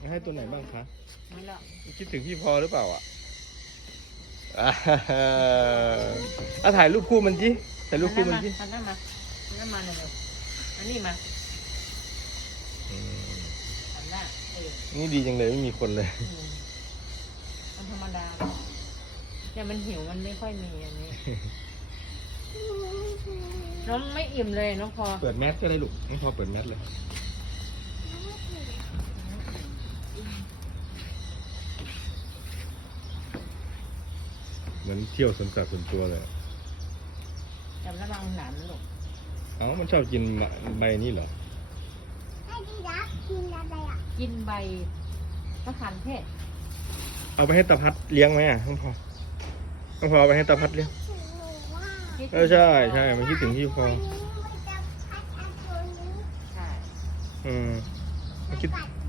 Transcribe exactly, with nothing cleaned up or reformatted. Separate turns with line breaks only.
ให้ตัวไหนบ้างคะ
นั่นแหละ
คิดถึงพี่พอหรือเปล่าอ่ะอ่าอ่ะถ่ายรูปคู่มันจิถ่ายรูปคู่มันจิ
อันนั้นมาอันนั้นมาหน่อยอันนี้มา
อืม
อันนั้นเออ
นี่ดีจังเลยไม่มีคนเลย
อืมมันธรรมดาเนี่ยมันหิวมันไม่ค่อยมีอันนี้ น้องไม่อิ่มเลยน้องพอ
เปิดแมสก็ได้ลูกน้องพอเปิดแมสเลยเหมือนเที่ยวสวนสัตว์ส่วนตัวเลย
แต่ระวังหนามนะลูก
เอ้ามันชอบกินใบนี้เหรอ
ไม่ได้รักกินอะไรอ่ะ
กินใบมะขามเทศ
เอาไปให้ตาพัดเลี้ยงไหมอ่ะน้องพอน้องพอเอาไปให้ตาพัดเลี้ยง
ถึงหนูว่า
เออใช่ใช่มันคิดถึงพี่พอ
วันนี้มันจะพัดอันตัวนี้
ใช่
อืมมันคิด
กัด